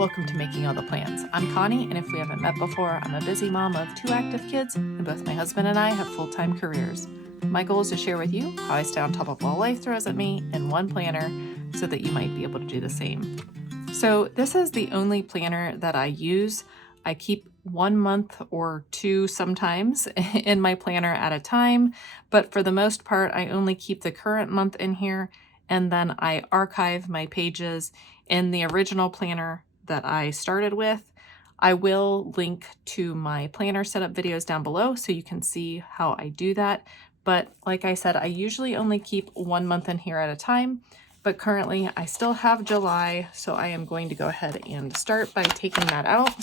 welcome to Making All the Plans. I'm Connie, and if we haven't met before, I'm a busy mom of 2 active kids, and both my husband and I have full-time careers. My goal is to share with you how I stay on top of all life throws at me in one planner so that you might be able to do the same. So this is the only planner that I use. I keep 1 month or 2 sometimes in my planner at a time, but for the most part, I only keep the current month in here, and then I archive my pages in the original planner that I started with. I will link to my planner setup videos down below so you can see how I do that. But like I said, I usually only keep 1 month in here at a time, but currently I still have July, so I am going to go ahead and start by taking that out.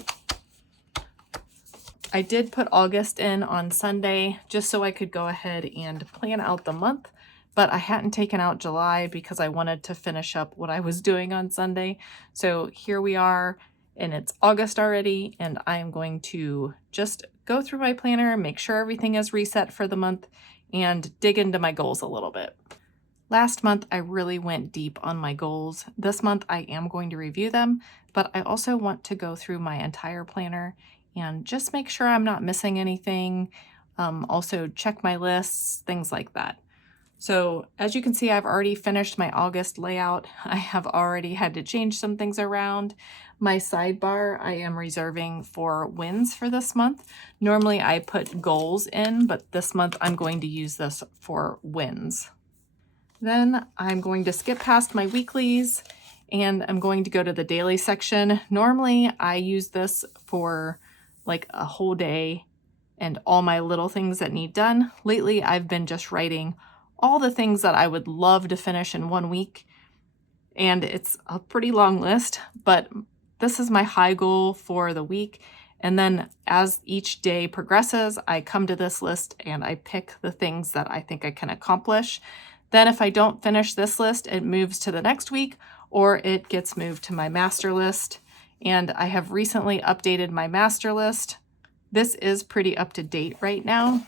I did put August in on Sunday just so I could go ahead and plan out the month, but I hadn't taken out July because I wanted to finish up what I was doing on Sunday. So here we are, and it's August already, and I am going to just go through my planner, make sure everything is reset for the month, and dig into my goals a little bit. Last month, I really went deep on my goals. This month, I am going to review them, but I also want to go through my entire planner and just make sure I'm not missing anything. Also check my lists, things like that. So as you can see, I've already finished my August layout. I have already had to change some things around. My sidebar I am reserving for wins for this month. Normally I put goals in, but this month I'm going to use this for wins. Then I'm going to skip past my weeklies and I'm going to go to the daily section. Normally I use this for like a whole day and all my little things that need done. Lately I've been just writing all the things that I would love to finish in 1 week. And it's a pretty long list, but this is my high goal for the week. And then as each day progresses, I come to this list and I pick the things that I think I can accomplish. Then if I don't finish this list, it moves to the next week or it gets moved to my master list. And I have recently updated my master list. This is pretty up to date right now.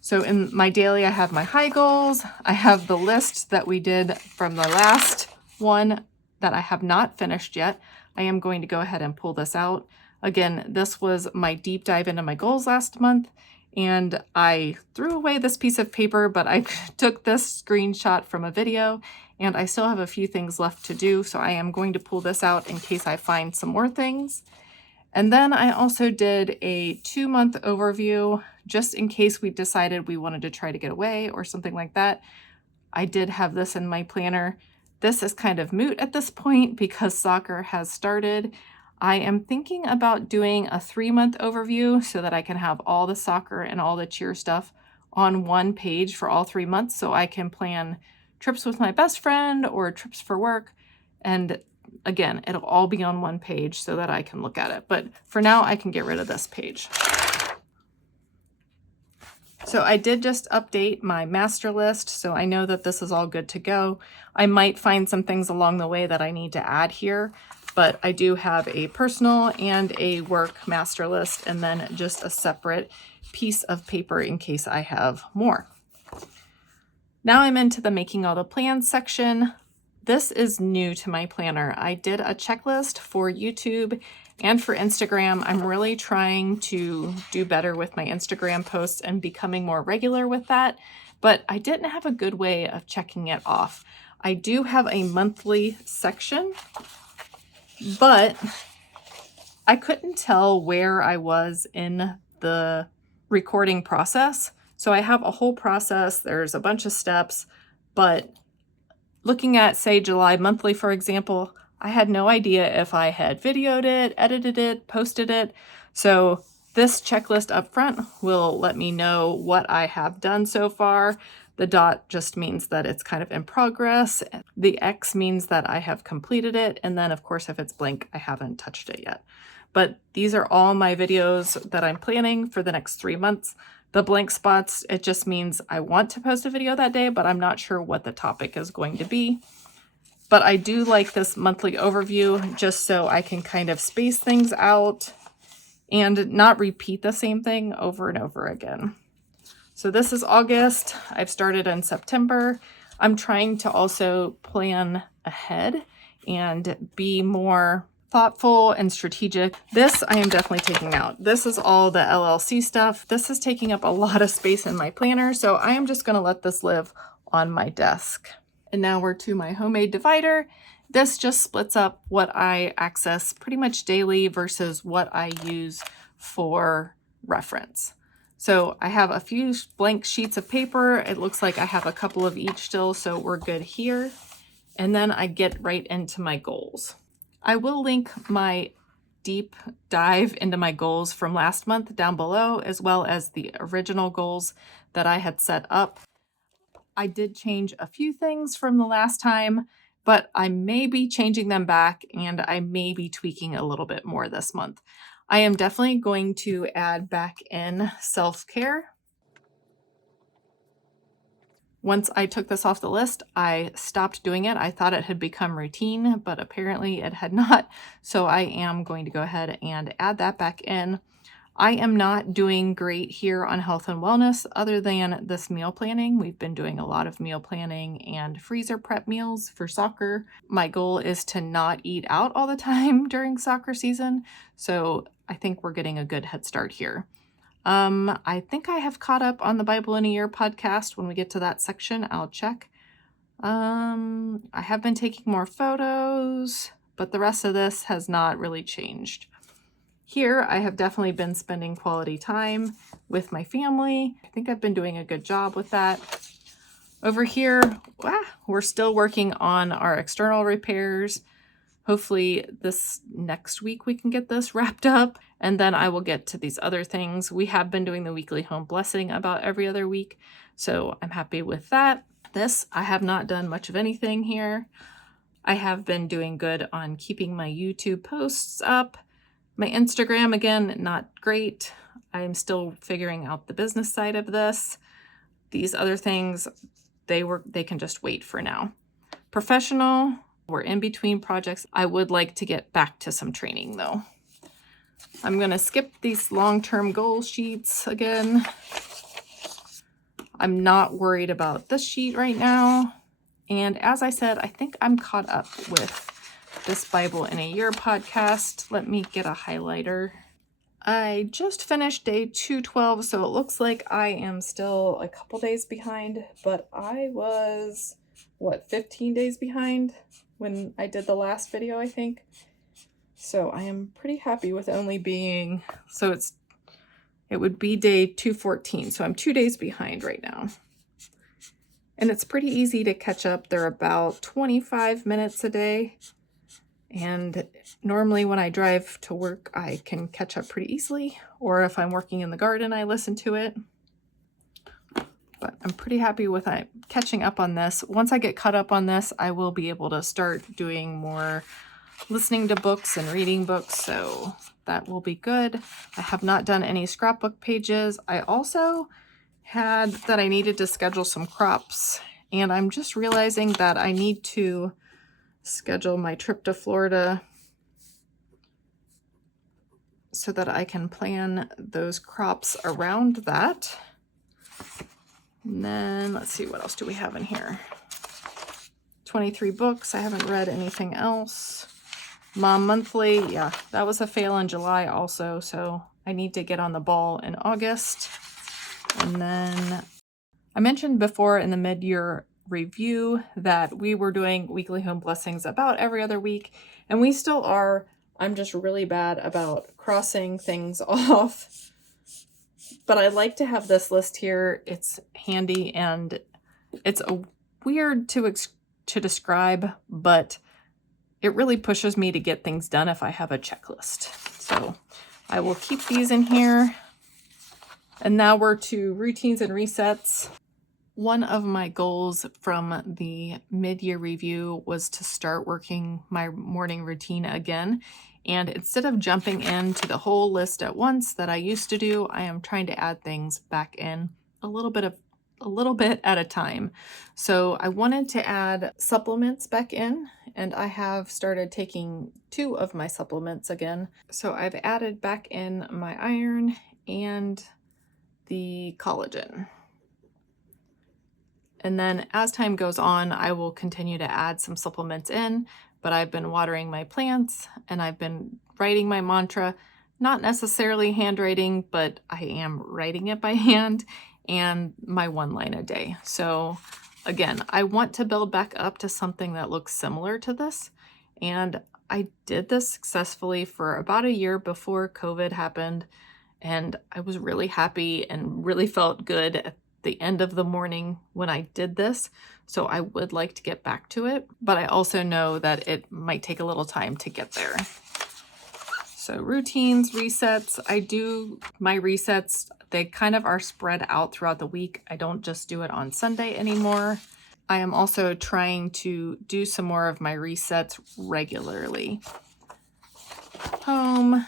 So in my daily, I have my high goals. I have the list that we did from the last one that I have not finished yet. I am going to go ahead and pull this out. Again, this was my deep dive into my goals last month, and I threw away this piece of paper, but I took this screenshot from a video, and I still have a few things left to do, so I am going to pull this out in case I find some more things. And then I also did a 2-month overview just in case we decided we wanted to try to get away or something like that. I did have this in my planner. This is kind of moot at this point because soccer has started. I am thinking about doing a 3-month overview so that I can have all the soccer and all the cheer stuff on one page for all 3 months so I can plan trips with my best friend or trips for work. And again, it'll all be on one page so that I can look at it. But for now, I can get rid of this page. So I did just update my master list, so I know that this is all good to go. I might find some things along the way that I need to add here, but I do have a personal and a work master list, and then just a separate piece of paper in case I have more. Now I'm into the making all the plans section. This is new to my planner. I did a checklist for YouTube and for Instagram. I'm really trying to do better with my Instagram posts and becoming more regular with that, but I didn't have a good way of checking it off. I do have a monthly section, but I couldn't tell where I was in the recording process. So I have a whole process. There's a bunch of steps, but looking at, say, July monthly, for example, I had no idea if I had videoed it, edited it, posted it. So this checklist up front will let me know what I have done so far. The dot just means that it's kind of in progress. The X means that I have completed it. And then, of course, if it's blank, I haven't touched it yet. But these are all my videos that I'm planning for the next 3 months. The blank spots, it just means I want to post a video that day, but I'm not sure what the topic is going to be. But I do like this monthly overview just so I can kind of space things out and not repeat the same thing over and over again. So this is August. I've started in September. I'm trying to also plan ahead and be more thoughtful and strategic. This I am definitely taking out. This is all the LLC stuff. This is taking up a lot of space in my planner, so I am just going to let this live on my desk. And now we're to my homemade divider. This just splits up what I access pretty much daily versus what I use for reference. So I have a few blank sheets of paper. It looks like I have a couple of each still, so we're good here. And then I get right into my goals. I will link my deep dive into my goals from last month down below, as well as the original goals that I had set up. I did change a few things from the last time, but I may be changing them back and I may be tweaking a little bit more this month. I am definitely going to add back in self-care. Once I took this off the list, I stopped doing it. I thought it had become routine, but apparently it had not. So I am going to go ahead and add that back in. I am not doing great here on health and wellness other than this meal planning. We've been doing a lot of meal planning and freezer prep meals for soccer. My goal is to not eat out all the time during soccer season. So I think we're getting a good head start here. I think I have caught up on the Bible in a Year podcast. When we get to that section, I'll check. I have been taking more photos, but the rest of this has not really changed. Here, I have definitely been spending quality time with my family. I think I've been doing a good job with that. Over here, we're still working on our external repairs. Hopefully this next week we can get this wrapped up, and then I will get to these other things. We have been doing the weekly home blessing about every other week, so I'm happy with that. This, I have not done much of anything here. I have been doing good on keeping my YouTube posts up. My Instagram, again, not great. I'm still figuring out the business side of this. These other things, they can just wait for now. Professional, we're in between projects. I would like to get back to some training though. I'm going to skip these long-term goal sheets again. I'm not worried about this sheet right now. And as I said, I think I'm caught up with this Bible in a Year podcast. Let me get a highlighter. I just finished day 212, so it looks like I am still a couple days behind, but I was, 15 days behind when I did the last video, I think. So I am pretty happy with only being, it would be day 214, so I'm 2 days behind right now. And it's pretty easy to catch up. They're about 25 minutes a day. And normally when I drive to work, I can catch up pretty easily. Or if I'm working in the garden, I listen to it. But I'm pretty happy with catching up on this. Once I get caught up on this, I will be able to start doing more listening to books and reading books. So that will be good. I have not done any scrapbook pages. I also had that I needed to schedule some crops. And I'm just realizing that I need to schedule my trip to Florida so that I can plan those crops around that. And then let's see, what else do we have in here? 23 books. I haven't read anything else. Mom Monthly. Yeah, that was a fail in July also, so I need to get on the ball in August. And then I mentioned before in the mid-year review that we were doing weekly home blessings about every other week, and we still are. I'm just really bad about crossing things off, but I like to have this list here. It's handy and it's weird to describe, but it really pushes me to get things done if I have a checklist. So I will keep these in here. And now we're to routines and resets. One of my goals from the mid-year review was to start working my morning routine again. And instead of jumping into the whole list at once that I used to do, I am trying to add things back in a little bit at a time. So I wanted to add supplements back in, and I have started taking 2 of my supplements again. So I've added back in my iron and the collagen. And then as time goes on, I will continue to add some supplements in, but I've been watering my plants and I've been writing my mantra, not necessarily handwriting, but I am writing it by hand, and my 1 line a day. So again, I want to build back up to something that looks similar to this. And I did this successfully for about a year before COVID happened. And I was really happy and really felt good at the end of the morning when I did this. So I would like to get back to it, but I also know that it might take a little time to get there. So routines, resets, I do my resets. They kind of are spread out throughout the week. I don't just do it on Sunday anymore. I am also trying to do some more of my resets regularly. Home,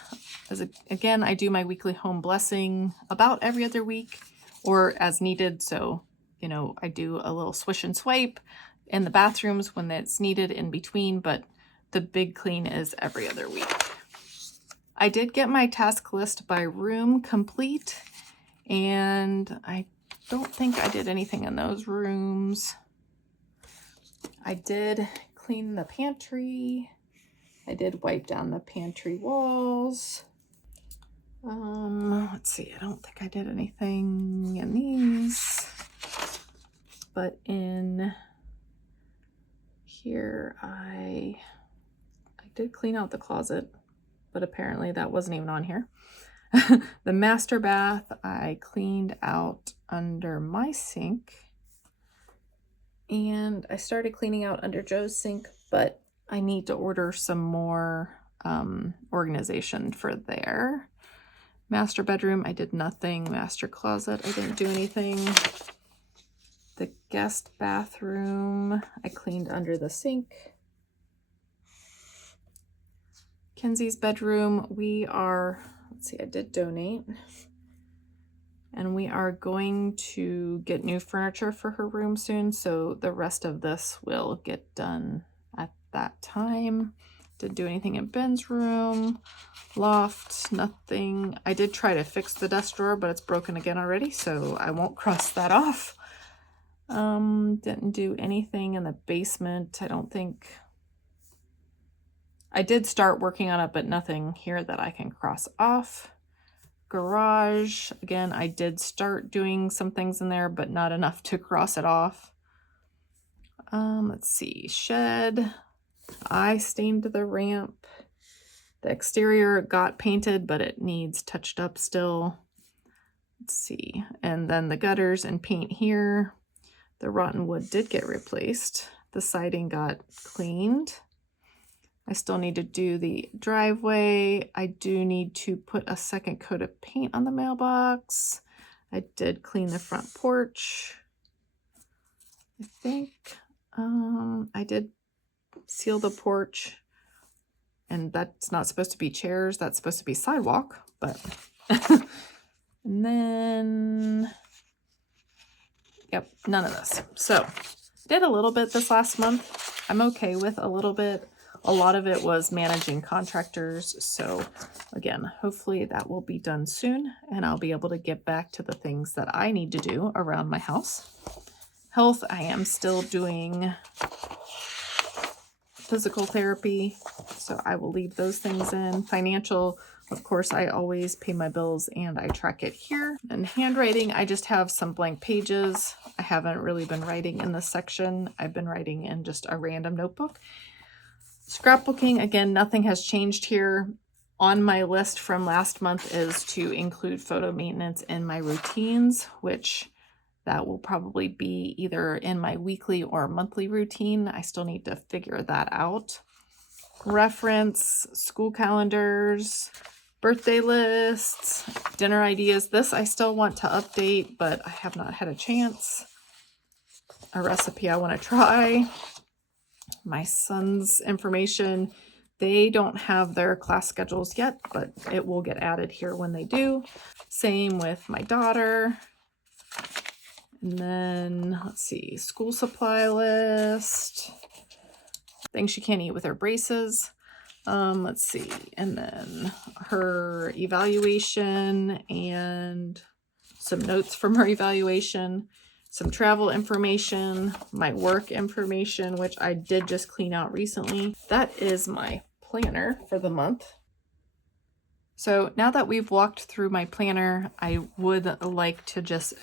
again, I do my weekly home blessing about every other week or as needed. So, you know, I do a little swish and swipe in the bathrooms when it's needed in between, but the big clean is every other week. I did get my task list by room complete, and I don't think I did anything in those rooms. I did clean the pantry. I did wipe down the pantry walls. Let's see, I don't think I did anything in these, but in here I did clean out the closet, but apparently that wasn't even on here. The master bath I cleaned out under my sink, and I started cleaning out under Joe's sink, but I need to order some more organization for there. Master bedroom, I did nothing. Master closet, I didn't do anything. The guest bathroom, I cleaned under the sink. Kenzie's bedroom, let's see, I did donate. And we are going to get new furniture for her room soon, so the rest of this will get done at that time. Didn't do anything in Ben's room. Loft, nothing. I did try to fix the desk drawer, but it's broken again already, so I won't cross that off. Didn't do anything in the basement. I don't think. I did start working on it, but nothing here that I can cross off. Garage, again, I did start doing some things in there, but not enough to cross it off. Let's see, shed. I stained the ramp. The exterior got painted, but it needs touched up still. Let's see. And then the gutters and paint here. The rotten wood did get replaced. The siding got cleaned. I still need to do the driveway. I do need to put a second coat of paint on the mailbox. I did clean the front porch. I think I did seal the porch, and that's not supposed to be chairs, that's supposed to be sidewalk, but and then yep, none of this. So did a little bit this last month. I'm okay with a little bit. A lot of it was managing contractors, so again, hopefully that will be done soon and I'll be able to get back to the things that I need to do around my house. Health, I am still doing physical therapy, so I will leave those things in. Financial, of course, I always pay my bills and I track it here. And handwriting, I just have some blank pages. I haven't really been writing in this section. I've been writing in just a random notebook. Scrapbooking, again, nothing has changed here. On my list from last month is to include photo maintenance in my routines, which that will probably be either in my weekly or monthly routine. I still need to figure that out. Reference, school calendars, birthday lists, dinner ideas. This I still want to update, but I have not had a chance. A recipe I want to try. My son's information. They don't have their class schedules yet, but it will get added here when they do. Same with my daughter. And then, let's see, school supply list. Things she can't eat with her braces. Let's see, and then her evaluation and some notes from her evaluation. some travel information, my work information, which I did just clean out recently. That is my planner for the month. So now that we've walked through my planner, I would like to just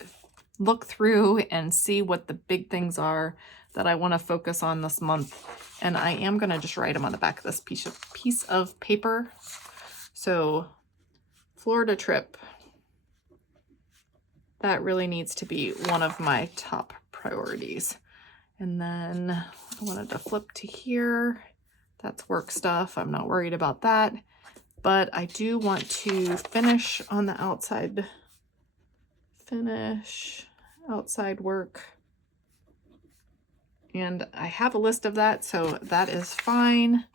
look through and see what the big things are that I want to focus on this month. And I am going to just write them on the back of this piece of paper. So Florida trip, that really needs to be one of my top priorities. And then I wanted to flip to here. That's work stuff. I'm not worried about that. But I do want to finish on the outside. Finish outside work. And I have a list of that, so that is fine.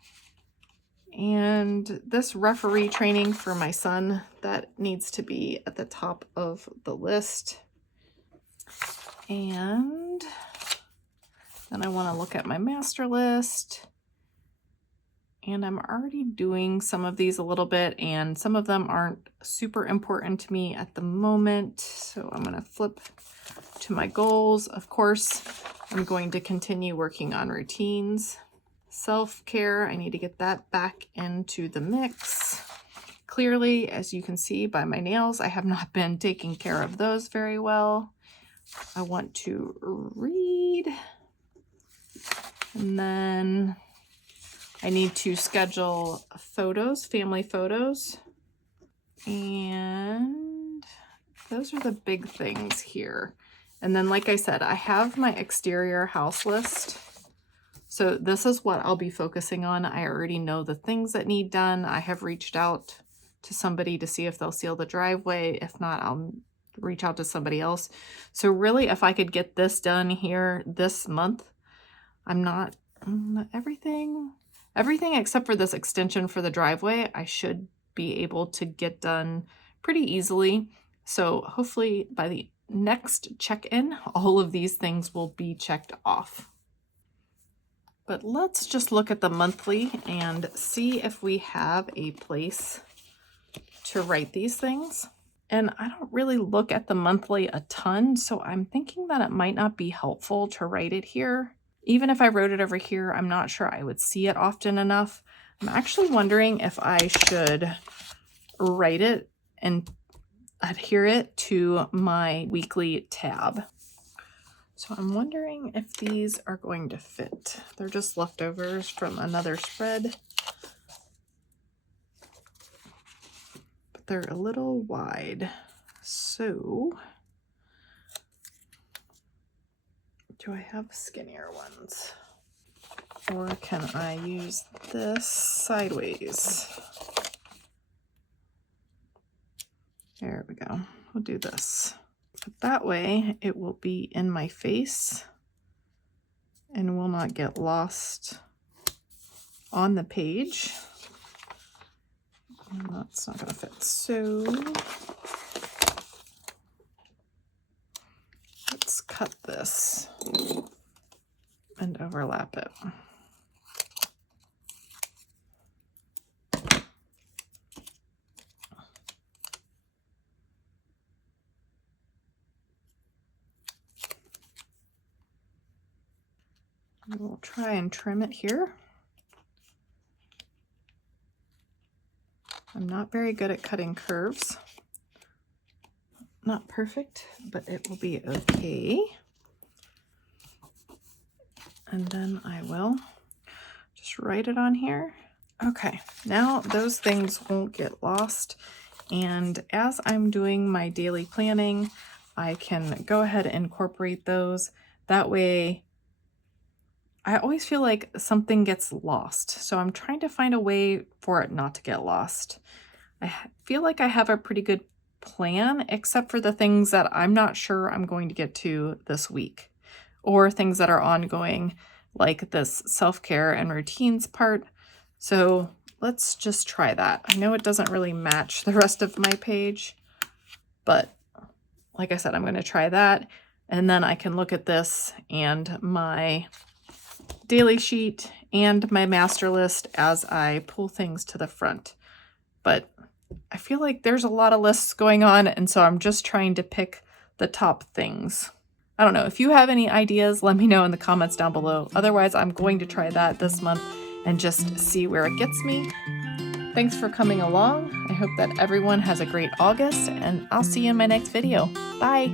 And this referee training for my son, that needs to be at the top of the list. And then I want to look at my master list. And I'm already doing some of these a little bit, and some of them aren't super important to me at the moment. So I'm going to flip to my goals. Of course, I'm going to continue working on routines. Self-care, I need to get that back into the mix. Clearly, as you can see by my nails, I have not been taking care of those very well. I want to read. And then I need to schedule photos, family photos. And those are the big things here. And then, like I said, I have my exterior house list. So this is what I'll be focusing on. I already know the things that need done. I have reached out to somebody to see if they'll seal the driveway. If not, I'll reach out to somebody else. So really, if I could get this done here this month, I'm not everything except for this extension for the driveway, I should be able to get done pretty easily. So hopefully by the next check-in, all of these things will be checked off. But let's just look at the monthly and see if we have a place to write these things. And I don't really look at the monthly a ton, so I'm thinking that it might not be helpful to write it here. Even if I wrote it over here, I'm not sure I would see it often enough. I'm actually wondering if I should write it and adhere it to my weekly tab. So I'm wondering if these are going to fit. They're just leftovers from another spread, but they're a little wide. So do I have skinnier ones? Or can I use this sideways? There we go. We'll do this. But that way it will be in my face and will not get lost on the page. And that's not going to fit. So let's cut this and overlap it. We'll try and trim it here. I'm not very good at cutting curves. Not perfect, but it will be okay. And then I will just write it on here. Okay, now those things won't get lost. And as I'm doing my daily planning, I can go ahead and incorporate those. That way, I always feel like something gets lost. So I'm trying to find a way for it not to get lost. I feel like I have a pretty good plan, except for the things that I'm not sure I'm going to get to this week, or things that are ongoing, like this self-care and routines part. So let's just try that. I know it doesn't really match the rest of my page, but like I said, I'm going to try that. And then I can look at this and my daily sheet and my master list as I pull things to the front. But I feel like there's a lot of lists going on, and so I'm just trying to pick the top things. I don't know. If you have any ideas, let me know in the comments down below. Otherwise, I'm going to try that this month and just see where it gets me. Thanks for coming along. I hope that everyone has a great August, and I'll see you in my next video. Bye!